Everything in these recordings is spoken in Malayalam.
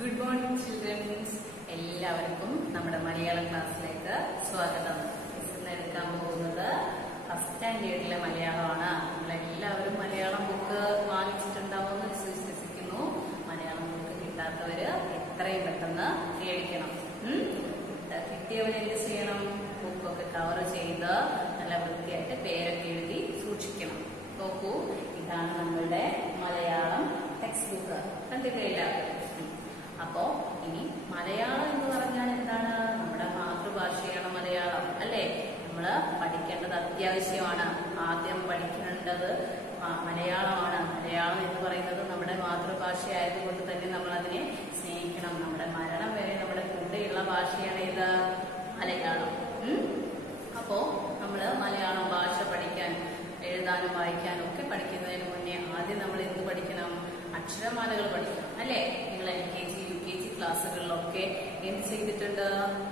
Good morning, children. എല്ലാവർക്കും നമ്മുടെ മലയാളം ക്ലാസ്സിലേക്ക് സ്വാഗതം. ഇന്ന് എടുക്കാൻ പോകുന്നത് ഫസ്റ്റ് സ്റ്റാൻഡേർഡിലെ മലയാളമാണ്. നമ്മളെല്ലാവരും മലയാളം ബുക്ക് വാങ്ങിച്ചിട്ടുണ്ടാവുമെന്ന് വിശ്വസിക്കുന്നു. മലയാളം ബുക്ക് കിട്ടാത്തവര് എത്രയും പെട്ടെന്ന് മേടിക്കണം. കിട്ടിയവർ എന്ത് ചെയ്യണം? ബുക്കൊക്കെ കവർ ചെയ്ത് നല്ല വൃത്തിയായിട്ട് പേരൊക്കെ എഴുതി സൂക്ഷിക്കണം. നോക്കൂ, ഇതാണ് നമ്മളുടെ മലയാളം ടെക്സ്റ്റ് ബുക്ക്. കണ്ടിട്ടില്ല? അപ്പോ ഇനി മലയാളം എന്ന് പറഞ്ഞാൽ എന്താണ്? നമ്മുടെ മാതൃഭാഷയാണ് മലയാളം, അല്ലേ? നമ്മള് പഠിക്കേണ്ടത് അത്യാവശ്യമാണ്. ആദ്യം പഠിക്കേണ്ടത് മലയാളമാണ്. മലയാളം എന്ന് പറയുന്നത് നമ്മുടെ മാതൃഭാഷ ആയതുകൊണ്ട് തന്നെ നമ്മൾ അതിനെ സ്നേഹിക്കണം. നമ്മുടെ മരണം വരെ നമ്മുടെ കൂടെയുള്ള ഭാഷയാണ് ഇത് മലയാളം. അപ്പോ നമ്മള് മലയാളം ഭാഷ പഠിക്കാൻ, എഴുതാനും വായിക്കാനും ഒക്കെ പഠിക്കുന്നതിന് മുന്നേ ആദ്യം നമ്മൾ എന്ത് പഠിക്കണം? അക്ഷരമാലകൾ പഠിക്കണം, അല്ലേ? നിങ്ങൾ LKG UKG ക്ലാസ്സുകളിലൊക്കെ എന്ത് ചെയ്തിട്ടുണ്ട്?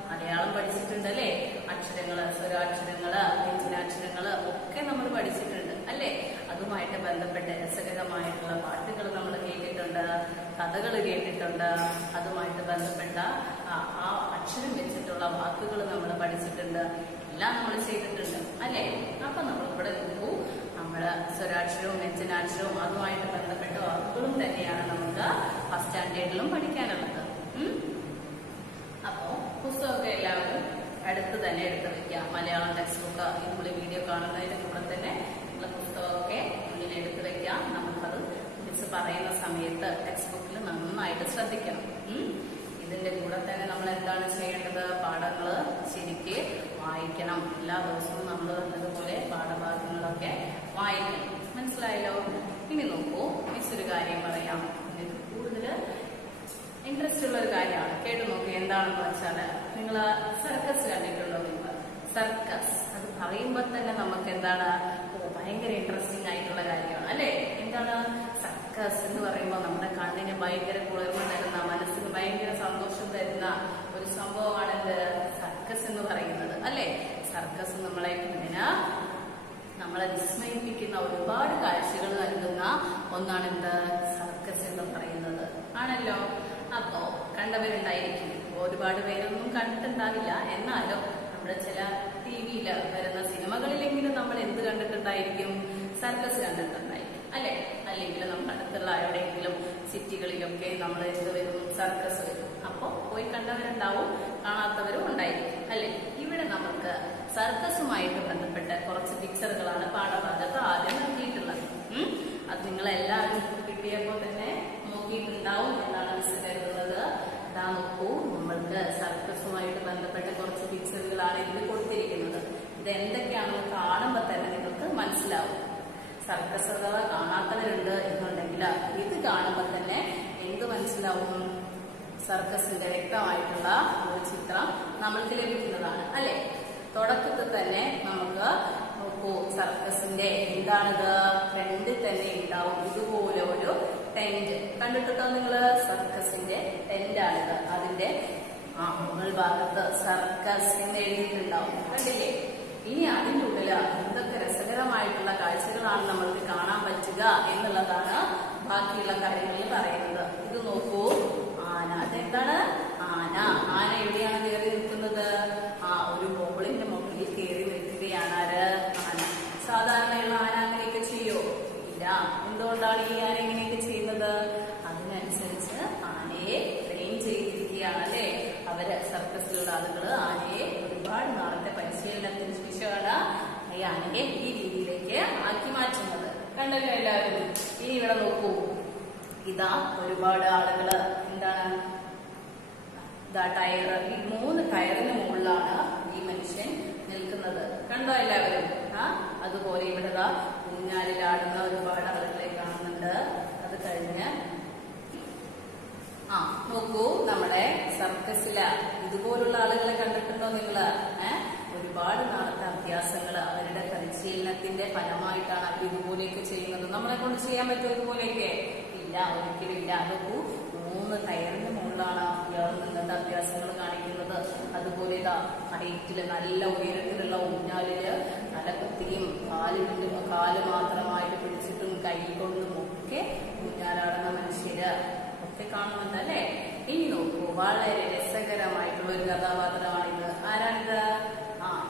മലയാളം പഠിച്ചിട്ടുണ്ട്, അല്ലേ? അക്ഷരങ്ങള്, സ്വരാക്ഷരങ്ങള്, വ്യഞ്ജനാക്ഷരങ്ങള് ഒക്കെ നമ്മൾ പഠിച്ചിട്ടുണ്ട്, അല്ലേ? അതുമായിട്ട് ബന്ധപ്പെട്ട രസകരമായിട്ടുള്ള പാട്ടുകൾ നമ്മൾ കേട്ടിട്ടുണ്ട്, കഥകൾ കേട്ടിട്ടുണ്ട്. അതുമായിട്ട് ബന്ധപ്പെട്ട ആ അക്ഷരം വെച്ചിട്ടുള്ള വാക്കുകൾ നമ്മൾ പഠിച്ചിട്ടുണ്ട്. എല്ലാം നമ്മൾ ചെയ്തിട്ടുണ്ട്, അല്ലേ? അപ്പൊ നമ്മളിവിടെ നോക്കൂ, നമ്മള് സ്വരാക്ഷരവും വ്യഞ്ജനാക്ഷരവും അതുമായിട്ട് ബന്ധപ്പെട്ട വാക്കുകളും തന്നെയാണ് നമുക്ക് ഫസ്റ്റ് സ്റ്റാൻഡേർഡിലും പഠിക്കാനുള്ളത്. അപ്പോ പുസ്തകമൊക്കെ എല്ലാവരും അടുത്ത് തന്നെ എടുത്ത് വെക്കുക. മലയാളം ടെക്സ്റ്റ് ബുക്ക് നമ്മുടെ വീഡിയോ കാണുന്നതിന് കൂടെ തന്നെ നിങ്ങളുടെ പുസ്തകമൊക്കെ മുന്നിൽ എടുത്ത് വെക്കാം. നമുക്കത് മിസ് പറയുന്ന സമയത്ത് ടെക്സ്റ്റ് ബുക്കിൽ നന്നായിട്ട് ശ്രദ്ധിക്കണം. ഇതിന്റെ കൂടെ തന്നെ നമ്മൾ എന്താണ് ചെയ്യേണ്ടത്? പാഠങ്ങള് ശരിക്ക് വായിക്കണം. എല്ലാ ദിവസവും നമ്മൾ അതുപോലെ പാഠഭാഗങ്ങളൊക്കെ വായിക്കണം. മനസ്സിലായല്ലോ? ഇനി നോക്കൂ, മിസ് ഒരു കാര്യം പറയാം. നിങ്ങൾക്ക് കൂടുതൽ ഇൻട്രസ്റ്റ് ഉള്ള ഒരു കാര്യമാണ്. കേട്ടു നോക്കൂ. എന്താണെന്ന് വെച്ചാല്, നിങ്ങള് സർക്കസ് കണ്ടിട്ടുണ്ടോ? നിങ്ങൾ സർക്കസ് അത് പറയുമ്പോൾ തന്നെ നമുക്ക് എന്താണ്? ഭയങ്കര ഇൻട്രസ്റ്റിംഗ് ആയിട്ടുള്ള കാര്യമാണ്, അല്ലെ? എന്താണ് സർക്കസ് എന്ന് പറയുമ്പോൾ നമ്മുടെ കണ്ണിന് ഭയങ്കര കുളിർമ തരുന്ന, മനസ്സിന് ഭയങ്കര സന്തോഷം തരുന്ന ഒരു സംഭവമാണ് എന്ത്? സർക്കസ് എന്ന് പറയുന്നത്, അല്ലെ? സർക്കസ് നമ്മളെ വിസ്മയിപ്പിക്കുന്ന ഒരുപാട് കാഴ്ചകൾ നൽകുന്ന ഒന്നാണ് എന്ത്? സർക്കസ് എന്ന് പറയുന്നത്, ആണല്ലോ? അപ്പോ കണ്ടവരുണ്ടായിരിക്കും. ഒരുപാട് പേരൊന്നും കണ്ടിട്ടുണ്ടാവില്ല. എന്നാലും നമ്മുടെ ചില TV-യിൽ വരുന്ന സിനിമകളിലെങ്കിലും നമ്മൾ എന്ത് കണ്ടിട്ടുണ്ടായിരിക്കും? സർക്കസ് കണ്ടിട്ടുണ്ടായിരിക്കും, അല്ലെ? അല്ലെങ്കിൽ നമ്മുടെ അടുത്തുള്ള എവിടെയെങ്കിലും സിറ്റികളിലൊക്കെ നമ്മൾ എന്ത് വരും? സർക്കസ് വരും. അപ്പൊ പോയി കണ്ടവരുണ്ടാവും, കാണാത്തവരും ഉണ്ടായിരിക്കും, അല്ലെ? ഇവിടെ നമുക്ക് സർക്കസുമായിട്ട് ബന്ധപ്പെട്ട കുറച്ച് പിക്ചറുകളാണ് പാഠഭാഗത്ത് ആദ്യം നൽകിയിട്ടുള്ളത്. അത് നിങ്ങളെല്ലാവരും കിട്ടിയപ്പോൾ തന്നെ നോക്കിയിട്ടുണ്ടാവും എന്നാണ് മിസ് കരുതുന്നത്. ഇതാ നോക്കൂ, നമ്മൾക്ക് സർക്കസുമായിട്ട് ബന്ധപ്പെട്ട കുറച്ച് പിക്ചറുകളാണ് ഇതിൽ കൊടുത്തിരിക്കുന്നത്. ഇത് എന്തൊക്കെയാണെന്ന് കാണുമ്പോൾ തന്നെ നിങ്ങൾക്ക് മനസ്സിലാവും. സർക്കസ് അഥവാ കാണാത്തവരുണ്ട് എന്നുണ്ടെങ്കിൽ ഇത് കാണുമ്പോൾ തന്നെ എന്ത് മനസ്സിലാവും? സർക്കസിന്റെ വ്യക്തമായിട്ടുള്ള ഒരു ചിത്രം നമ്മൾക്ക് ലഭിക്കുന്നതാണ്, അല്ലെ? തുടക്കത്തിൽ തന്നെ നമുക്ക് നോക്കൂ, സർക്കസിന്റെ എന്താണിത്? ഫ്രണ്ടിൽ തന്നെ ഉണ്ടാവും ഇതുപോലെ ഒരു ടെന്റ്. കണ്ടിട്ടുണ്ടോ നിങ്ങള്? സർക്കസിന്റെ ടെന്റാണിത്. അതിന്റെ മുകൾ ഭാഗത്ത് സർക്കസ് എന്ന് എഴുതിയിട്ടുണ്ടാവും, കണ്ടില്ലേ? ഇനി അതിൻ്റെ ഉള്ളിൽ എന്തൊക്കെ രസകരമായിട്ടുള്ള കാഴ്ചകളാണ് നമ്മൾക്ക് കാണാൻ പറ്റുക എന്നുള്ളതാണ് ബാക്കിയുള്ള കാര്യങ്ങളിൽ പറയുന്നത്. ഇത് നോക്കൂ, ആന. അതെന്താണ്? ആന. ആന എവിടെയാണ് കയറി നിൽക്കുന്നത്? ഒരു ബോളിന്റെ മുകളിൽ കയറി നിൽക്കുകയാണ്. ആര്? ആന. സാധാരണയുള്ള ആന അങ്ങനെയൊക്കെ ചെയ്യോ? ഇല്ല. എന്തുകൊണ്ടാണ് ഈ ആന ഇങ്ങനെയൊക്കെ ചെയ്യുന്നത്? അതിനനുസരിച്ച് ആനയെ ട്രെയിൻ ചെയ്തിരിക്കുകയാണ്, അല്ലെ? അവര് സർക്കസിലുള്ള ആളുകള് ആനയെ ഒരുപാട് നാളത്തെ പരിശീലനത്തിന് ശേഷമാണ് ഈ ആനയെ ഈ രീതിയിലേക്ക് ആക്കി മാറ്റുന്നത്. കണ്ടല്ലോ എല്ലാവരും? ഇനി ഇവിടെ നോക്കൂ, ഇതാ ഒരുപാട് ആളുകള് എന്താണ്? ഇതാ ടയർ. ഈ 3 ടയറിന് മുകളിലാണ് ഈ മനുഷ്യൻ നിൽക്കുന്നത്. കണ്ടോ എല്ലാവരും? അതുപോലെ ഇവിടെ ഊഞ്ഞാലിലാടുന്ന ഒരുപാട് ആളുകളെ കാണുന്നുണ്ട്. അത് കഴിഞ്ഞ് നോക്കൂ, നമ്മുടെ സർക്കസില് ഇതുപോലുള്ള ആളുകളെ കണ്ടിട്ടുണ്ടോ നിങ്ങള്? ഒരുപാട് നാളത്തെ അഭ്യാസങ്ങള്, അവരുടെ പരിശീലനത്തിന്റെ ഫലമായിട്ടാണ് അവർ ഇതുപോലെയൊക്കെ ചെയ്യുന്നത്. നമ്മളെ കൊണ്ട് ചെയ്യാൻ പറ്റുമോ ഇതുപോലെയൊക്കെ? ഇല്ല, ഒരിക്കലും ഇല്ല. നോക്കൂ, 3 ടയറിന്റെ മുകളിലാണ് ഇയാൾ നിന്നിട്ട് അഭ്യാസങ്ങൾ കാണിക്കുന്നത്. അതുപോലെ ഇതാ ഹൈറ്റില് നല്ല ഉയരത്തിലുള്ള ഊഞ്ഞാലില് തലകുത്തിയും കാല് മാത്രമായിട്ട് പിടിച്ചിട്ടും കൈ കൊണ്ടും ഒക്കെ ഊഞ്ഞാലാടുന്ന മനുഷ്യര് ഒക്കെ കാണുന്നുണ്ട്, അല്ലെ? ഇനി നോക്കൂ, വളരെ രസകരമായിട്ടുള്ള ഒരു കഥാപാത്രമാണിത്. ആരാണിത്?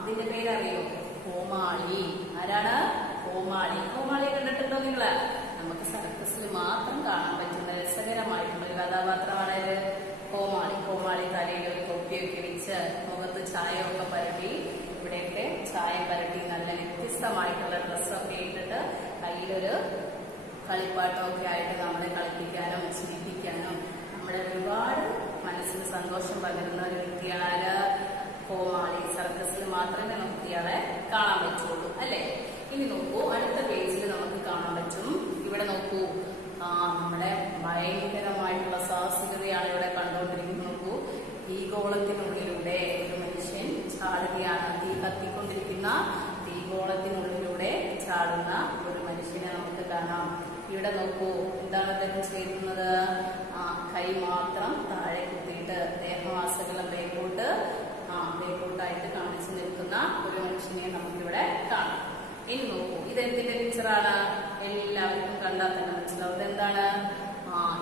ഇതിന്റെ പേരറിയോ? കോമാളി. ആരാണ്? കോമാളി. കോമാളിയെ കണ്ടിട്ടുണ്ടോ നിങ്ങള്? നമുക്ക് സർക്കസിൽ മാത്രം കാണാൻ പറ്റുന്ന രസകരമായിട്ടുള്ള ഒരു കഥാപാത്രമാണ് ഇത്, കോമാളി. കോമാളി തലയിൽ ഒരു തൊപ്പിയൊക്കെ വെച്ച് മുഖത്ത് ചായയൊക്കെ പരട്ടി, ഇവിടെയൊക്കെ ചായ പരട്ടി നല്ല വ്യത്യസ്തമായിട്ടുള്ള ഡ്രസ്സൊക്കെ ഇട്ടിട്ട് കയ്യിലൊരു കളിപ്പാട്ടമൊക്കെ ആയിട്ട് നമ്മളെ കളിപ്പിക്കാനും ചിരിപ്പിക്കാനും നമ്മുടെ ഒരുപാട് മനസ്സിന് സന്തോഷം പകരുന്ന ഒരു വ്യക്തിയാണ് കോമാളി. സർക്കസിൽ മാത്രമേ നമുക്ക് ഇയാളെ കാണാൻ പറ്റുള്ളൂ അല്ലെ? ഇനി നോക്കൂ, അടുത്ത പേജിൽ നമുക്ക് കാണാൻ പറ്റും. ഇവിടെ നോക്കൂ, നമ്മുടെ ഭയങ്കരമായിട്ടുള്ള സാഹസികതയാണ് ഇവിടെ കണ്ടുകൊണ്ടിരിക്കുന്നത്. നോക്കൂ, തീഗോളത്തിനുള്ളിലൂടെ ഒരു മനുഷ്യൻ ചാടുകയാണ്. തീ കത്തിക്കൊണ്ടിരിക്കുന്ന തീഗോളത്തിനുള്ളിലൂടെ ചാടുന്ന ഒരു മനുഷ്യനെ നമുക്ക് കാണാം. ഇവിടെ നോക്കൂ, എന്താണ് അദ്ദേഹം ചെയ്യുന്നത്? കൈ മാത്രം താഴെ കുത്തിയിട്ട് ദേഹമാസകലം ബേക്കോട്ടായിട്ട് കാണിച്ചു നിൽക്കുന്ന ഒരു മനുഷ്യനെ നമുക്കിവിടെ കാണാം. ഇനി നോക്കൂ, ഇതെന്തിന്റെ പിക്ചറാണ്? എല്ലാവർക്കും കണ്ടാൽ തന്നെ മനസ്സിലാവും. ഇതെന്താണ്?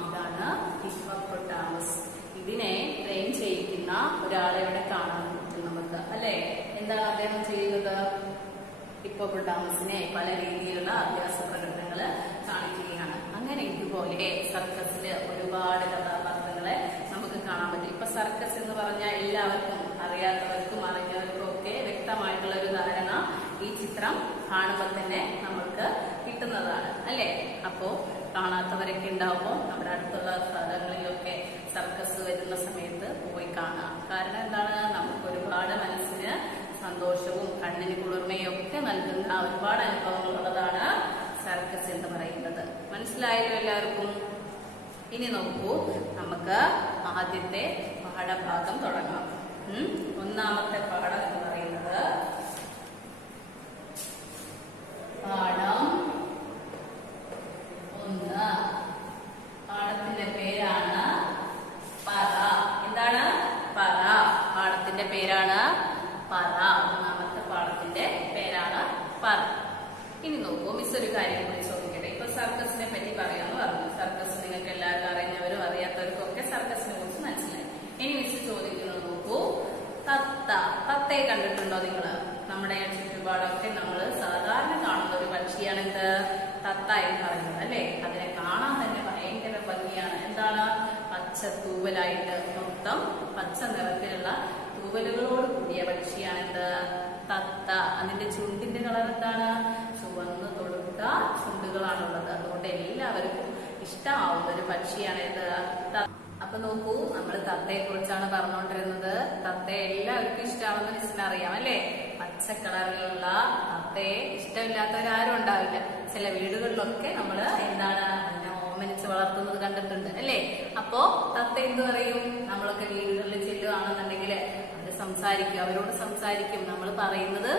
ഇതാണ് ഹിപ്പോപ്പൊട്ടാമസ്. ഇതിനെ ട്രെയിൻ ചെയ്യിക്കുന്ന ഒരാളെ ഇവിടെ കാണാൻ പറ്റും നമുക്ക് അല്ലെ? എന്താണ് അദ്ദേഹം ചെയ്യുന്നത്? ഹിപ്പോപ്പൊട്ടാമസിനെ പല രീതിയിലുള്ള അഭ്യാസ പ്രകടനങ്ങൾ കാണിക്കുകയാണ്. അങ്ങനെ ഇതുപോലെ സർക്കസില് ഒരുപാട് കഥാപാത്രങ്ങളെ നമുക്ക് കാണാൻ പറ്റും. ഇപ്പൊ സർക്കസ് എന്ന് പറഞ്ഞാൽ എല്ലാവർക്കും അറിയാത്തവർക്കും അറിഞ്ഞവർക്കും ഒക്കെ വ്യക്തമായിട്ടുള്ള ഒരു ധാരണ ഈ ചിത്രം കാണുമ്പോൾ തന്നെ നമുക്ക് കിട്ടുന്നതാണ് അല്ലെ? അപ്പോ കാണാത്തവരൊക്കെ ഉണ്ടാവുമ്പോൾ നമ്മുടെ അടുത്തുള്ള സ്ഥലങ്ങളിലൊക്കെ സർക്കസ് വരുന്ന സമയത്ത് പോയി കാണാം. കാരണം എന്താണ്? നമുക്ക് ഒരുപാട് മനസ്സിന് സന്തോഷവും കണ്ണിന് കുളിർമയും ഒക്കെ നൽകുന്ന ഒരുപാട് അനുഭവങ്ങളുള്ളതാണ് സർക്കസ് എന്ന് പറയുന്നത്. മനസ്സിലായല്ലോ എല്ലാവർക്കും? ഇനി നോക്കൂ, നമുക്ക് ആദ്യത്തെ പാഠഭാഗം തുടങ്ങാം. ഒന്നാമത്തെ പാഠം എന്ന് പറയുന്നത് പാഠം 1. പാഠത്തിന്റെ പേരാണ് പറ. എന്താണ്? പറ. പാഠത്തിന്റെ പേരാണ് പറ. ഒന്നാമത്തെ പാഠത്തിന്റെ പേരാണ് പറ. ഇനി നോക്കൂ, മിസ് ഒരു കാര്യം കൂടി ചോദിക്കട്ടെ. ഇപ്പൊ സർക്കസിനെ പറ്റി പറയാന്ന് പറഞ്ഞു. സർക്കസ് നിങ്ങൾക്ക് എല്ലാവരും അറിയുന്നവരും അറിയാത്തവർക്കും ഒക്കെ സർക്കസിനെ കുറിച്ച് മനസ്സിലായി. ഇനി മിസ് ചോദിക്കുന്നത് നോക്കൂ, തത്ത. തത്തയെ കണ്ടിട്ടുണ്ടോ നിങ്ങള്? നമ്മുടെ ചുറ്റുപാടൊക്കെ നമ്മൾ സാധാരണ കാണുന്ന ഒരു പക്ഷിയാണ് എന്ത്? തത്ത എന്ന് പറയുന്നത് അല്ലെ? അതിനെ കാണാൻ തന്നെ ഭയങ്കര ഭംഗിയാണ്. എന്താണ്? പച്ച തൂവലായിട്ട് മൊത്തം പച്ച നിറത്തിലുള്ള തൂവലുകളോട് കൂടിയ പക്ഷിയാണ് എന്ത്? തത്ത. അതിന്റെ ചുണ്ടിന്റെ കളർ എന്താണ്? ചുവന്ന് തൊടുത്ത ചുണ്ടുകളാണുള്ളത്. അതുകൊണ്ട് എല്ലാവർക്കും ഇഷ്ടമാവുന്ന ഒരു പക്ഷിയാണ് എന്ത്? അപ്പൊ നോക്കൂ, നമ്മൾ തത്തയെ കുറിച്ചാണ് പറഞ്ഞുകൊണ്ടിരുന്നത്. തത്തയെ എല്ലാവർക്കും ഇഷ്ടമാണെന്ന് മിസ്സിന് അറിയാം അല്ലെ? പച്ച കളറിലുള്ള തത്തയെ ഇഷ്ടമില്ലാത്തവരാരും ഉണ്ടാവില്ല. ചില വീടുകളിലൊക്കെ നമ്മൾ എന്താണ് അതിനെ ഓമനിച്ച് വളർത്തുന്നത് കണ്ടിട്ടുണ്ട് അല്ലെ? അപ്പോ തത്ത എന്ത് പറയും? നമ്മളൊക്കെ വീടുകളിൽ ചെല്ലുകയാണെന്നുണ്ടെങ്കിൽ അവര് സംസാരിക്കും, അവരോട് സംസാരിക്കും. നമ്മൾ പറയുന്നത്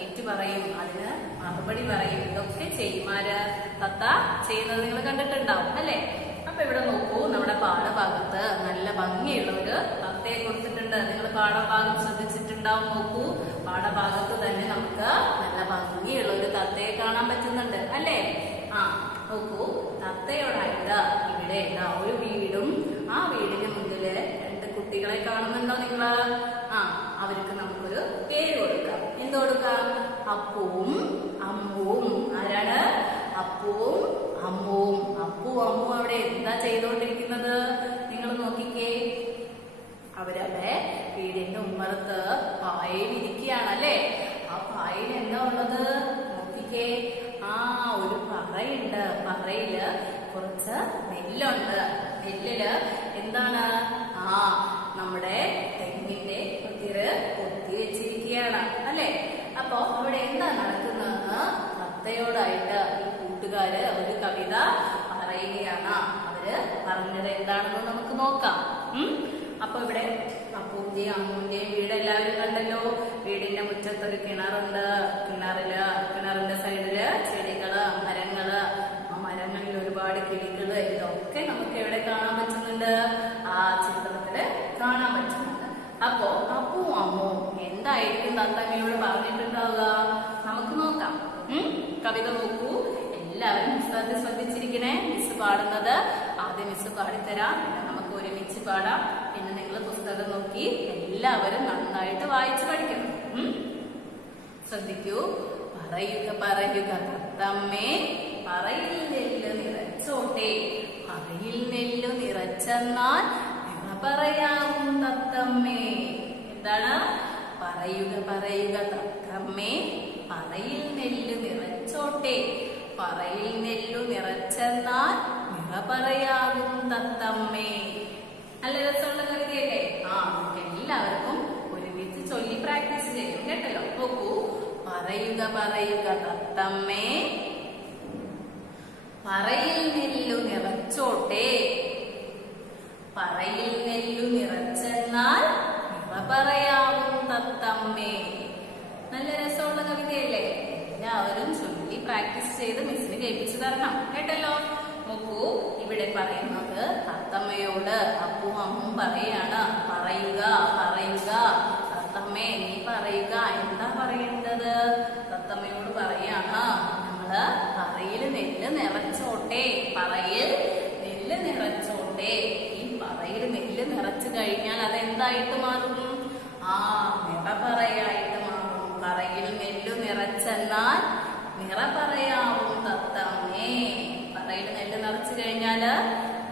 ഏറ്റു പറയും, അതിന് മറുപടി പറയും. ഇതൊക്കെ ചെയ്യുമാര് തത്ത ചെയ്യുന്നത് നിങ്ങൾ കണ്ടിട്ടുണ്ടാവും അല്ലെ? അപ്പൊ ഇവിടെ നോക്കൂ, നമ്മുടെ പാഠഭാഗത്ത് നല്ല ഭംഗിയുള്ള ഒരു തത്തയെ കൊടുത്തിട്ടുണ്ട്. നിങ്ങൾ പാഠഭാഗം ശ്രദ്ധിച്ചിട്ടുണ്ടാവും. നോക്കൂ, പാഠഭാഗത്ത് തന്നെ നമുക്ക് നല്ല ഭംഗിയുള്ള ഒരു തത്തയെ കാണാൻ പറ്റുന്നുണ്ട് അല്ലെ? നോക്കൂ, തത്തയോടായിട്ട് ഇവിടെ ഒരു വീടും ആ വീടിന് മുന്നില് 2 കുട്ടികളെ കാണുന്നുണ്ടോ നിങ്ങള്? അവർക്ക് നമുക്കൊരു പേര് കൊടുക്കാം. എന്ത് കൊടുക്കാം? അപ്പുവും അമ്മുവും. ആരാണ്? അപ്പുവും അമ്മുവും. അപ്പു അമ്മു അവിടെ എന്താ ചെയ്തുകൊണ്ടിരിക്കുന്നത്? നിങ്ങൾ നോക്കിക്കേ, അവരവിടെ വീടിന്റെ ഉമ്മറത്ത് പായയിൽ ഇരിക്കുകയാണ് അല്ലെ? ആ പായയിൽ എന്താ ഉള്ളത്? നോക്കിക്കേ, ഒരു പറയുണ്ട്. പറയില് കുറച്ച് നെല്ലുണ്ട്. നെല്ലില് എന്താണ്? നമ്മുടെ തെങ്ങിന്റെ കുത്തിര് കൊത്തി വെച്ചിരിക്കുകയാണ് അല്ലെ? അപ്പൊ അവിടെ എന്താ നടക്കുന്നതെന്ന് തത്തയോടായിട്ട് ഈ കൂട്ടുകാര് ഒരു കവിത പറയുകയാണ്. അവര് പറഞ്ഞത് എന്താണെന്ന് നമുക്ക് നോക്കാം. അപ്പൊ ഇവിടെ അപ്പൂന്റെയും അമ്മൂന്റെയും വീട് എല്ലാവരും കണ്ടല്ലോ. വീടിന്റെ മുറ്റത്തൊരു കിണറുണ്ട്. കിണറിന്റെ സൈഡില് ചെടികള്, മരങ്ങള്, ആ മരങ്ങളിൽ ഒരുപാട് കിളികള്, ഇതൊക്കെ നമുക്ക് എവിടെ കാണാൻ പറ്റുന്നുണ്ട്? ആ ചിത്രത്തില് കാണാൻ പറ്റുന്നുണ്ട്. അപ്പോ അപ്പുവും അമ്മുവും എന്തായിരിക്കും തത്തമ്മയോട് പറഞ്ഞിട്ടുണ്ടാവുക? നമുക്ക് നോക്കാം. കവിത നോക്കൂ, എല്ലാവരും ശ്രദ്ധിച്ചിരിക്കണേ. മിസ് പാടുന്നത് ആദ്യം മിസ് പാടിത്തരാം, നമുക്ക് ഒരുമിച്ച് പാടാം. പിന്നെ നിങ്ങൾ പുസ്തകം നോക്കി എല്ലാവരും നന്നായിട്ട് വായിച്ചു പഠിക്കണം. ശ്രദ്ധിക്കൂ. പറയുക പറയുക തത്തമ്മേ, പറയിൽ നെല്ല് നിറച്ചോട്ടെ. പറയിൽ നെല്ല് നിറച്ചെന്നാൽ നിറ പറയാവും തത്തമ്മേ. എന്താണ്? പറയുക പറയുക തത്തമ്മേ, പറയിൽ നെല്ല് നിറച്ചോട്ടെ. പറയിൽ നെല്ലു നിറച്ചെന്നാൽ നിറ പറയാവും തത്തമ്മേ. നല്ല രസമുള്ള കവിതയല്ലേ? നമുക്ക് എല്ലാവർക്കും ഒരുമിച്ച് ചൊല്ലി പ്രാക്ടീസ് ചെയ്യും കേട്ടല്ലോ. നോക്കൂ. പറയുക പറയുക തത്തമ്മേ, പറയിൽ നെല്ലു നിറച്ചോട്ടെ. പറയിൽ നെല്ലു നിറച്ചെന്നാൽ നിറ പറയാവും തത്തമ്മേ. നല്ല രസമുള്ള കവിതയല്ലേ? എല്ലാവരും ചൊല്ലി പ്രാക്ടീസ് ചെയ്ത് മിസ്സിന് കേൾപ്പിച്ചു തരണം കേട്ടല്ലോ. നോക്കൂ, ഇവിടെ പറയുന്നത് തത്തമ്മയോട് അപ്പും അമ്മും പറയാണ്. പറയുക പറയുക തത്തമ്മേ, നീ പറയുക. എന്താ പറയേണ്ടത്? തത്തമ്മയോട് പറയാണ്, നമ്മള് പറയിൽ നെല്ല് നിറച്ചോട്ടെ. പറയിൽ നെല്ല് നിറച്ചോട്ടെ. ഈ പറയിൽ നെല്ല് നിറച്ചു കഴിഞ്ഞാൽ അതെന്തായിട്ട് മാറും? നിറ പറയായിട്ട് മാറും. പറയിൽ നെല്ല് നിറച്ചെന്നാൽ നിറ പറയാവും തത്തമ്മേ. പറയിൽ നെല്ല് നിറച്ചു കഴിഞ്ഞാല്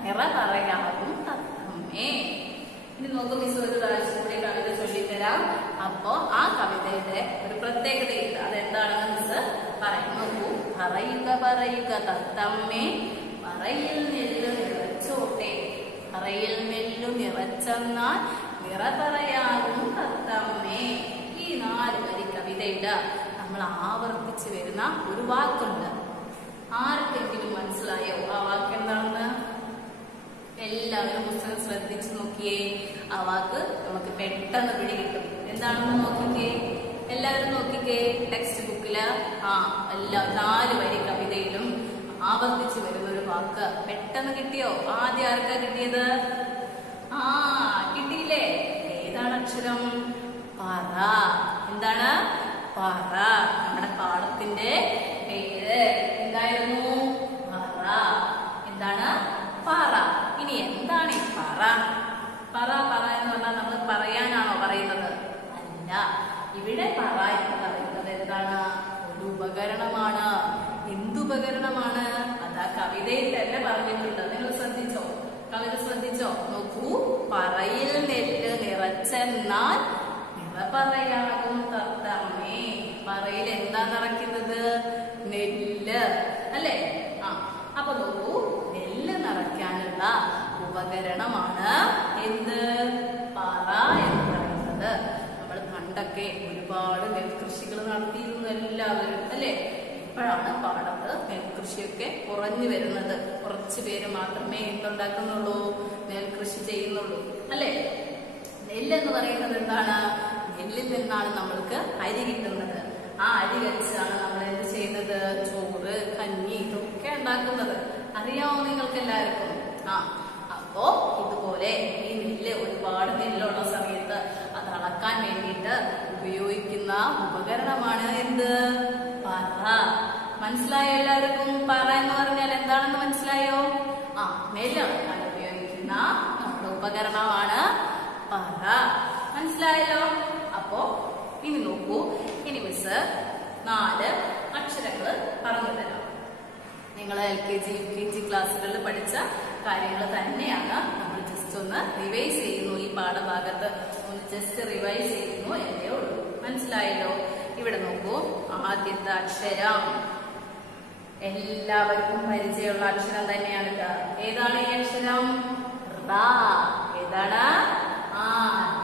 നിറ പറയാവും തത്തമ്മേ. ഇനി നോക്കൂ, മിസ് ഒരു പ്രാവശ്യം കൂടി കവിത ചൊല്ലിത്തരാം. അപ്പോ ആ കവിതയുടെ ഒരു പ്രത്യേകതയുണ്ട്. അതെന്താണെന്ന് മിസ് പറയും. നോക്കൂ. പറയുക പറയുക തത്തമ്മേ, പറയിൽ നെല്ല് നിറച്ചോട്ടെ. പറയിൽ നെല്ലു നിറച്ചെന്നാൽ നിറ പറയാവും തത്തമ്മേ. ഈ 4 വരി കവിതയുടെ നമ്മൾ ആവർത്തിച്ചു വരുന്ന ഒരു വാക്കുണ്ട്. ആർക്കെങ്കിലും മനസ്സിലായോ ആ വാക്ക് എന്താണെന്ന്? എല്ലാവരും പുസ്തകം ശ്രദ്ധിച്ചു നോക്കിയേ. ആ വാക്ക് നമുക്ക് പെട്ടെന്ന് പിടികിട്ടും. എന്താണെന്ന് നോക്കിക്കേ. എല്ലാവരും നോക്കിക്കേ. ടെക്സ്റ്റ് ബുക്കില് എല്ലാ 4 വരി കവിതയിലും ആവർത്തിച്ചു വരുന്ന ഒരു വാക്ക് പെട്ടെന്ന് കിട്ടിയോ? ആദ്യം ആർക്കാ കിട്ടിയത്? കിട്ടിയില്ലേ? ഏതാണ് അക്ഷരം? പറ. എന്താണ്? പറ. നമ്മുടെ പാഠത്തിന്റെ പേര് എന്തായിരുന്നു? പറ. എന്താണ്? പറ. ഇനി എന്താണ് ഈ പറ? പറ പറ എന്ന് പറഞ്ഞാൽ നമ്മൾ പറയാനാണോ പറയുന്നത്? അല്ല. ഇവിടെ പറ എന്ന് പറയുന്നത് എന്താണ്? ഒരു ഉപകരണമാണ്. എന്തുപകരണമാണ്? അതാ കവിതയിൽ തന്നെ പറഞ്ഞിട്ടുണ്ട്. നിങ്ങൾ ശ്രദ്ധിച്ചോ? കവിത ശ്രദ്ധിച്ചോ? നോക്കൂ. പറയിൽ നെല്ല് നിറച്ചെന്നാൽ നിറ പറയാകും തത്തമ്മേ. പറയിൽ എന്താ നിറയ്ക്കുന്നത്? നെല്ല് അല്ലേ? അപ്പൊ നോക്കൂ, നെല്ല് നിറയ്ക്കാനുള്ള ഉപകരണമാണ് എന്ത്? പറ എന്ന് പറയുന്നത്. നമ്മൾ പണ്ടൊക്കെ ഒരുപാട് നെൽകൃഷികൾ നടത്തിയിരുന്നു എല്ലാവരും അല്ലേ? ഇപ്പോഴാണ് പാടത്ത് നെൽകൃഷിയൊക്കെ കുറഞ്ഞു വരുന്നത്. കുറച്ചു പേര് മാത്രമേ എന്തുണ്ടാക്കുന്നുള്ളൂ? നെൽകൃഷി ചെയ്യുന്നുള്ളൂ അല്ലേ? നെല്ലെന്ന് പറയുന്നത് എന്താണ്? നെല്ലിൽ നിന്നാണ് നമ്മൾക്ക് അരി കിട്ടുന്നത്. ആ അരി കഴിച്ചാണ് നമ്മൾ എന്ത് ചെയ്യുന്നത്? ചോറ്, കഞ്ഞി ഇതൊക്കെ ഉണ്ടാക്കുന്നത്. അറിയാമോ നിങ്ങൾക്ക് എല്ലാവർക്കും? അപ്പോ ഇതുപോലെ ഈ നെല്ല്, ഒരുപാട് നെല്ലുള്ള സമയത്ത് അത് അളക്കാൻ വേണ്ടിയിട്ട് ഉപയോഗിക്കുന്ന ഉപകരണമാണ് എന്ത്? പറ. മനസ്സിലായോ എല്ലാവർക്കും? പറ എന്ന് പറഞ്ഞാൽ എന്താണെന്ന് മനസ്സിലായോ? നെല്ല് അളക്കാൻ ഉപയോഗിക്കുന്ന നമ്മുടെ ഉപകരണമാണ് പറ. മനസ്സിലായല്ലോ? അപ്പോ ഇനി നോക്കൂ. ഇനി മിസ് 4 അക്ഷരങ്ങൾ പറഞ്ഞു തരാം. നിങ്ങൾ LKG UKG ക്ലാസ്സുകളിൽ പഠിച്ച കാര്യങ്ങൾ തന്നെയാണ്. നമ്മൾ ജസ്റ്റ് ഒന്ന് റിവൈസ് ചെയ്യുന്നു. ഈ പാഠഭാഗത്ത് ഒന്ന് ജസ്റ്റ് റിവൈസ് ചെയ്യുന്നു എന്നേ ഉള്ളൂ. മനസ്സിലായല്ലോ? ഇവിടെ നോക്കൂ. ആദ്യത്തെ അക്ഷരം എല്ലാവർക്കും പരിചയമുള്ള അക്ഷരം തന്നെയാണിത്. ഏതാണ് ഈ അക്ഷരം? റ. ഏതാണ്?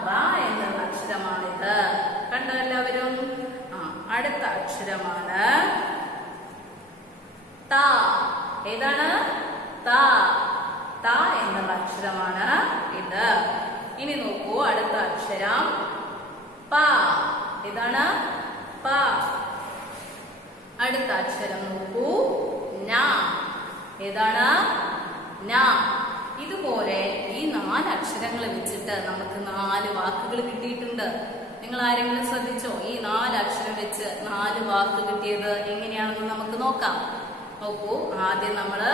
റ എന്നുള്ള അക്ഷരമാണിത്. കണ്ടോ എല്ലാവരും? അടുത്ത അക്ഷരമാണ് ത. ഏതാണ്? ത. ത എന്നുള്ള അക്ഷരമാണ് ഇത്. ഇനി നോക്കൂ, അടുത്ത അക്ഷരം പ. ഏതാണ്? പ. അടുത്ത അക്ഷരം നോക്കൂ, ന. ഏതാണ്? ന. ഇതുപോലെ ഈ 4 അക്ഷരങ്ങൾ വെച്ചിട്ട് നമുക്ക് 4 വാക്കുകൾ കിട്ടിയിട്ടുണ്ട്. നിങ്ങൾ ആരെങ്കിലും ശ്രദ്ധിച്ചോ? ഈ 4 അക്ഷരം വെച്ച് 4 വാക്ക് കിട്ടിയത് എങ്ങനെയാണെന്ന് നമുക്ക് നോക്കാം. നോക്കൂ, ആദ്യം നമ്മള്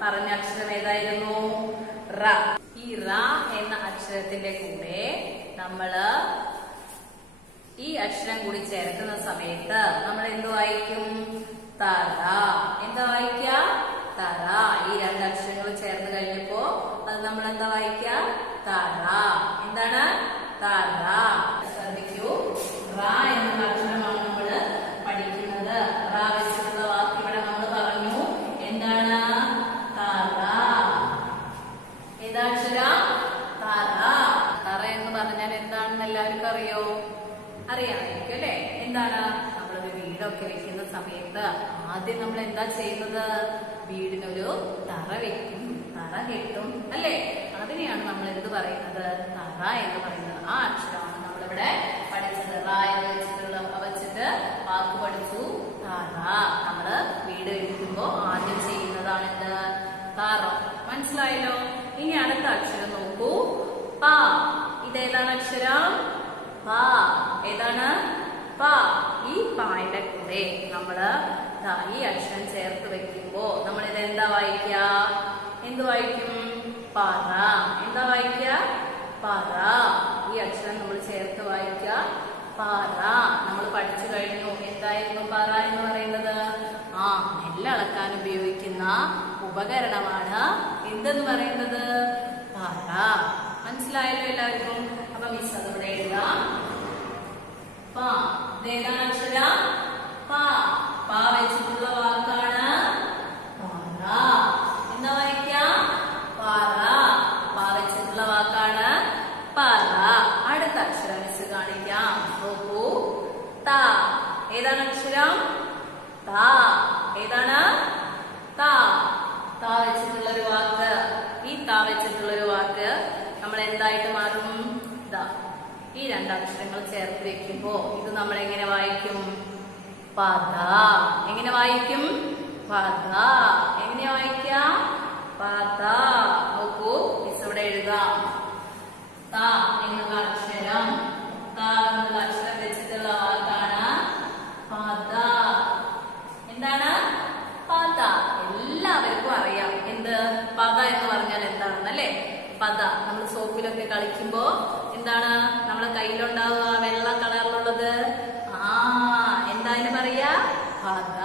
പറഞ്ഞ അക്ഷരം ഏതായിരുന്നു? റ. ഈ ഈ റ എന്ന അക്ഷരത്തിന്റെ കൂടെ നമ്മള് ഈ അക്ഷരം കൂടി ചേർക്കുന്ന സമയത്ത് നമ്മൾ എന്ത് വായിക്കും? തറ. എന്താ വായിക്ക? തറ. ഈ രണ്ട് അക്ഷരങ്ങൾ ചേർന്ന് കഴിഞ്ഞപ്പോ അത് നമ്മൾ എന്താ വായിക്ക? തറ. എന്താണ്? തറ. ശ്രദ്ധിക്കൂ, റ എന്ന അക്ഷരമാണ് നമ്മൾ പഠിക്കുന്നത്. റ വെച്ചിട്ടുള്ള വാക്ക് ഇവിടെ നമ്മൾ പറഞ്ഞു. എന്താണ്? തറ. ഏതാക്ഷരം? തറ. തറ എന്ന് പറഞ്ഞാൽ എന്താണെന്ന് എല്ലാവർക്കും അറിയോ? അറിയാമായിരിക്കും അല്ലെ? എന്താണ്? നമ്മളൊരു വീടൊക്കെ വെക്കുന്ന സമയത്ത് ആദ്യം നമ്മൾ എന്താ ചെയ്യുന്നത്? വീടിനൊരു തറ വെക്കും, തറ കെട്ടും അല്ലെ? അതിനെയാണ് നമ്മൾ എന്ത് പറയുന്നത്? തറ എന്ന് പറയുന്നത്. ആ അക്ഷരമാണ് നമ്മളിവിടെ പഠിച്ചത്. റ എന്ന് വെച്ചിട്ട് വാക്ക് പഠിച്ചു. തറ. നമ്മള് വീട് വെക്കുമ്പോ ആദ്യം ചെയ്യുന്നതാണ് എന്ത്? തറ. മനസ്സിലായല്ലോ? ഇനി അടുത്ത അക്ഷരം നോക്കൂ. പ. ഇതേതാണ് അക്ഷരം? പ. ഏതാണ്? പ. ഈ പായുടെ കൂടെ നമ്മള് ഈ അക്ഷരം ചേർത്ത് വെക്കുമ്പോ നമ്മൾ ഇത് എന്താ വായിക്ക? എന്ത് വായിക്കും? പറ. എന്താ വായിക്ക? പറ. ഈ അക്ഷരം നമ്മൾ ചേർത്ത് വായിക്ക. പറ. നമ്മൾ പഠിച്ചു കഴിഞ്ഞു. എന്തായിരുന്നു പറ എന്ന് പറയുന്നത്? നെല്ല് അളക്കാൻ ഉപയോഗിക്കുന്ന ഉപകരണമാണ് എന്തെന്ന് പറയുന്നത്? പറ. മനസ്സിലായല്ലോ എല്ലാവർക്കും? അപ്പൊ മിസ് അതിവിടെ എഴുതാം. പ. ഇതേതാണ് അക്ഷരം? പ. പ വെച്ചിട്ടുള്ള വാക്കാണ് പറ. എന്താ വായിക്ക? പറ. പ വെച്ചിട്ടുള്ള വാക്കാണ് പറ. അടുത്ത അക്ഷരം മിസ് കാണിക്കാം. നോക്കൂ. ത. ഏതാണ് അക്ഷരം? ത. ഏതാണ്? ത. ത വെച്ചിട്ടുള്ളൊരു വാക്ക്. ഈ ത വെച്ചിട്ടുള്ളൊരു വാക്ക് നമ്മൾ എന്തായിട്ട് മാറും? ഈ രണ്ടക്ഷരങ്ങൾ ചേർത്ത് വെക്കുമ്പോ ഇത് നമ്മൾ എങ്ങനെ വായിക്കും? പദ. എങ്ങനെ വായിക്കും? പദ. എങ്ങനെ വായിക്കാം? പദ. നോക്കൂ, മിസ് ഇവിടെ എഴുതാം. ത എന്നുള്ള അക്ഷരം, ത എന്നുള്ള അക്ഷരം വെച്ചിട്ടുള്ള വാക്കാണ് പദ. എന്താണ്? പദ. എല്ലാവർക്കും അറിയാം എന്ത് പദ എന്ന് പറഞ്ഞാൽ എന്താണെന്ന് അല്ലെ? പദ. നമ്മൾ സോപ്പിലൊക്കെ കളിക്കുമ്പോ എന്താണ് നമ്മളെ കയ്യിലുണ്ടാവുക? വെള്ള കളറിലുള്ളത്. എന്താ അതിന് പറയാ? പദ.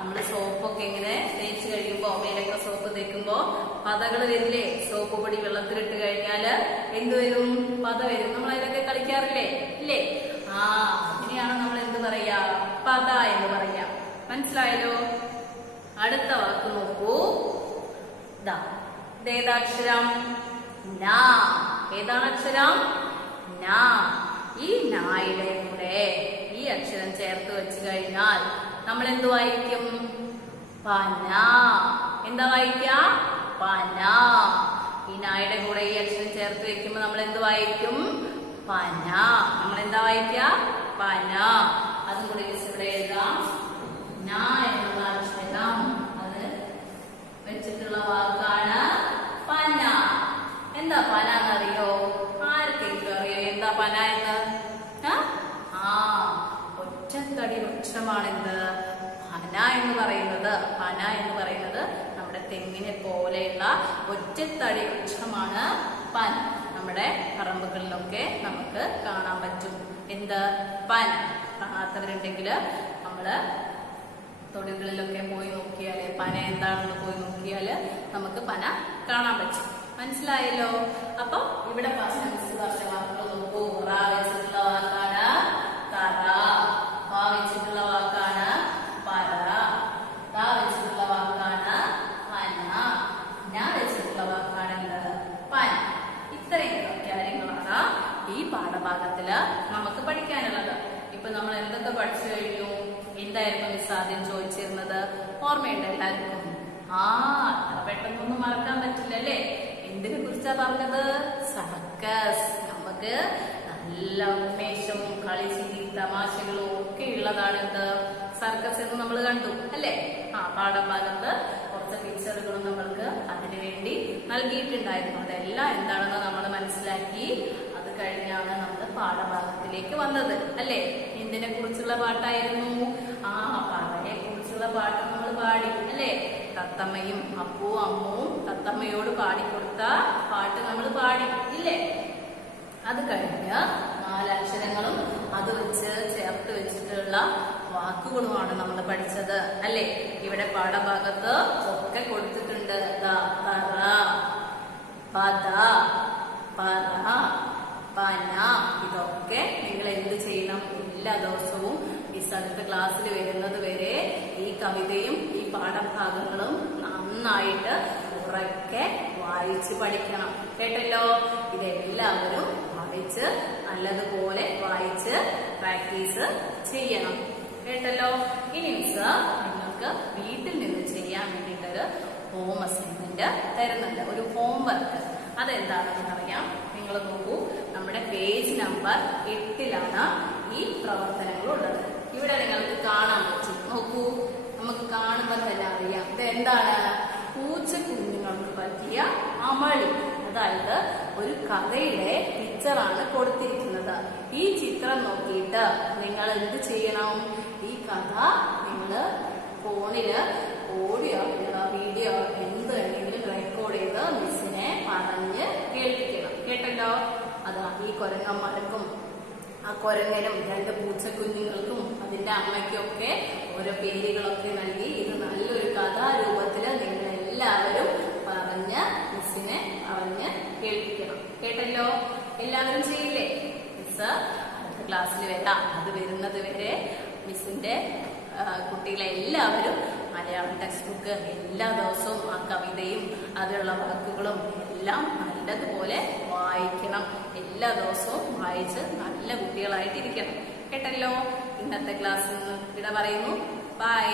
നമ്മള് സോപ്പൊക്കെ ഇങ്ങനെ തേച്ച് കഴിയുമ്പോ, മേലൊക്കെ സോപ്പ് തേക്കുമ്പോ പദകൾ വരില്ലേ? സോപ്പ് പൊടി വെള്ളത്തിലിട്ട് കഴിഞ്ഞാല് എന്ത് വരും? പദ വരും. നമ്മൾ അതിലൊക്കെ കളിക്കാറില്ലേ? ഇല്ലേ? അങ്ങനെയാണ് നമ്മൾ എന്ത് പറയാ? പദ എന്ന് പറയാ. മനസ്സിലായല്ലോ? അടുത്ത വാക്ക് നോക്കൂ. ഇതേതാക്ഷരം? ന. ഏതാണ് അക്ഷരം? ന. ഈ നായുടെ കൂടെ ഈ അക്ഷരം ചേർത്ത് വെച്ച് കഴിഞ്ഞാൽ നമ്മൾ എന്ത് വായിക്കും? പന. എന്താ വായിക്ക? പന. ഈ നായുടെ കൂടെ ഈ അക്ഷരം ചേർത്ത് വെക്കുമ്പോ നമ്മൾ എന്ത് വായിക്കും? പന. നമ്മൾ എന്താ വായിക്ക? പന. അതും കൂടി ഇവിടെ എഴുതാം. ന എന്നുള്ള അക്ഷരം അത് വെച്ചിട്ടുള്ള വാക്കാണ് പന. എന്താ പന എന്നറിയോ? ആർക്കെങ്കിലും അറിയോ എന്താ പന എന്ന്? ഒറ്റത്തടി വൃക്ഷമാണ് എന്ത്? പന എന്ന് പറയുന്നത്. പന എന്ന് പറയുന്നത് നമ്മുടെ തെങ്ങിനെ പോലെയുള്ള ഒറ്റത്തടി വൃക്ഷമാണ് പന. നമ്മുടെ പറമ്പുകളിലൊക്കെ നമുക്ക് കാണാൻ പറ്റും. എന്ത്? പന. കാണാത്തവരുണ്ടെങ്കിൽ നമ്മള് തൊടികളിലൊക്കെ പോയി നോക്കിയാല്, പന എന്താണെന്ന് പോയി നോക്കിയാല് നമുക്ക് പന കാണാൻ പറ്റും. മനസ്സിലായല്ലോ? അപ്പൊ ഇവിടെ വാക്കുകൾ നോക്കൂ. റ വെച്ചിട്ടുള്ള വാക്കാണ് തറ. പ വെച്ചിട്ടുള്ള വാക്കാണ് പര. ത വെച്ചിട്ടുള്ള വാക്കാണ് പന. ന വെച്ചിട്ടുള്ള വാക്കാണ് എന്ത്? പന. ഇത്രയും കാര്യങ്ങളാണ് ഈ പാഠഭാഗത്തില് നമുക്ക് പഠിക്കാനുള്ളത്. ഇപ്പൊ നമ്മൾ എന്തൊക്കെ പഠിച്ചു കഴിഞ്ഞു? എന്തായിരുന്നു മിസ് ആദ്യം ചോദിച്ചിരുന്നത്? ഓർമ്മയുണ്ട് എല്ലാവർക്കും? അത്ര പെട്ടെന്നൊന്നും മറക്കാൻ പറ്റില്ല അല്ലേ? എന്തിനെ കുറിച്ചാ പറഞ്ഞത്? സർക്കസ്. നമുക്ക് നല്ല ഉന്മേഷവും കളിച്ചിരി തമാശകളും ഒക്കെ ഉള്ളതാണ് എന്ത്? സർക്കസ് എന്ന് നമ്മൾ കണ്ടു അല്ലേ? പാഠഭാഗത്ത് കുറച്ച് പിക്ചറുകളും നമ്മൾക്ക് അതിനുവേണ്ടി നൽകിയിട്ടുണ്ടായിരുന്നു. അതെല്ലാം എന്താണെന്ന് നമ്മൾ മനസ്സിലാക്കി. അത് കഴിഞ്ഞാണ് നമ്മൾ പാഠഭാഗത്തിലേക്ക് വന്നത് അല്ലേ? എന്തിനെ കുറിച്ചുള്ള പാട്ടായിരുന്നു? പറയെ കുറിച്ചുള്ള പാട്ട് നമ്മൾ പാടി അല്ലേ? തത്ത തത്തമ്മയും അപ്പുവും അമ്മുവും തത്തമ്മയോട് പാടിക്കൊടുത്ത പാട്ട് നമ്മൾ പാടി ഇല്ലേ? അത് കഴിഞ്ഞ് 4 അക്ഷരങ്ങളും അത് വെച്ച് ചേർത്ത് വെച്ചിട്ടുള്ള വാക്കുകളുമാണ് നമ്മൾ പഠിച്ചത് അല്ലേ? ഇവിടെ പാഠഭാഗത്ത് ഒക്കെ കൊടുത്തിട്ടുണ്ട്. തറ, പദ, പറ, പന. ഇതൊക്കെ നിങ്ങൾ എന്ത് ചെയ്യണം? എല്ലാ ദിവസവും മിസ് അടുത്ത ക്ലാസ്സിൽ വരുന്നത് വരെ ഈ കവിതയും ഈ പാഠഭാഗങ്ങളും നന്നായിട്ട് ഉറക്കെ വായിച്ച് പഠിക്കണം. കേട്ടല്ലോ? ഇതെല്ലാവരും വായിച്ച് നല്ലതുപോലെ വായിച്ച് പ്രാക്ടീസ് ചെയ്യണം. കേട്ടല്ലോ? ഇനി മിസ് നിങ്ങൾക്ക് വീട്ടിൽ നിന്ന് ചെയ്യാൻ വേണ്ടിയിട്ടൊരു ഹോം അസൈൻമെന്റ് തരുന്നുണ്ട്, ഒരു ഹോംവർക്ക്. അതെന്താണെന്ന് അറിയാം. നിങ്ങൾ നോക്കൂ, നമ്മുടെ പേജ് നമ്പർ 8 ഈ പ്രവർത്തനങ്ങളുള്ളത്. ഇവിടെ നിങ്ങൾക്ക് കാണാൻ പറ്റും. നോക്കൂ, നമുക്ക് കാണുമ്പോൾ തന്നെ അറിയാം ഇതെന്താണ്? പൂച്ചക്കുഞ്ഞുങ്ങൾക്ക് പറ്റിയ അമളി. അതായത് ഒരു കഥയുടെ പിക്ചറാണ് കൊടുത്തിരിക്കുന്നത്. ഈ ചിത്രം നോക്കിയിട്ട് നിങ്ങൾ എന്ത് ചെയ്യണം? ഈ കഥ നിങ്ങൾ ഫോണില് ഓഡിയോ വീഡിയോ എന്ത് വേണമെങ്കിലും റെക്കോർഡ് ചെയ്ത് മിസ്സിനെ പറഞ്ഞ് കേൾപ്പിക്കണം. കേട്ടല്ലോ? അതാ ഈ കുരങ്ങന്മാർക്കും ആ കുരങ്ങനും 2 പൂച്ചക്കുഞ്ഞുങ്ങൾക്കും അതിന്റെ അമ്മയ്ക്കും ഒക്കെ ഓരോ പേരുകളൊക്കെ നൽകി ഇത് നല്ലൊരു കഥാരൂപത്തില് നിങ്ങൾ എല്ലാവരും പറഞ്ഞ് മിസ്സിനെ പറഞ്ഞ് കേൾപ്പിക്കണം. കേട്ടല്ലോ? എല്ലാവരും ചെയ്യില്ലേ? മിസ് അടുത്ത ക്ലാസ്സിൽ വരാം. അത് വരുന്നത് വരെ മിസ്സിന്റെ കുട്ടികളെല്ലാവരും മലയാളം ടെക്സ്റ്റ് ബുക്ക് എല്ലാ ദിവസവും ആ കവിതയും അതിലുള്ള വാക്കുകളും എല്ലാം നല്ലതുപോലെ വായിക്കണം. എല്ലാ ദിവസവും വായിച്ച് നല്ല കുട്ടികളായിട്ടിരിക്കണം. കേട്ടല്ലോ? ഇന്നത്തെ ക്ലാസ്സിൽ നിന്ന് വിട പറയുന്നു. ബൈ.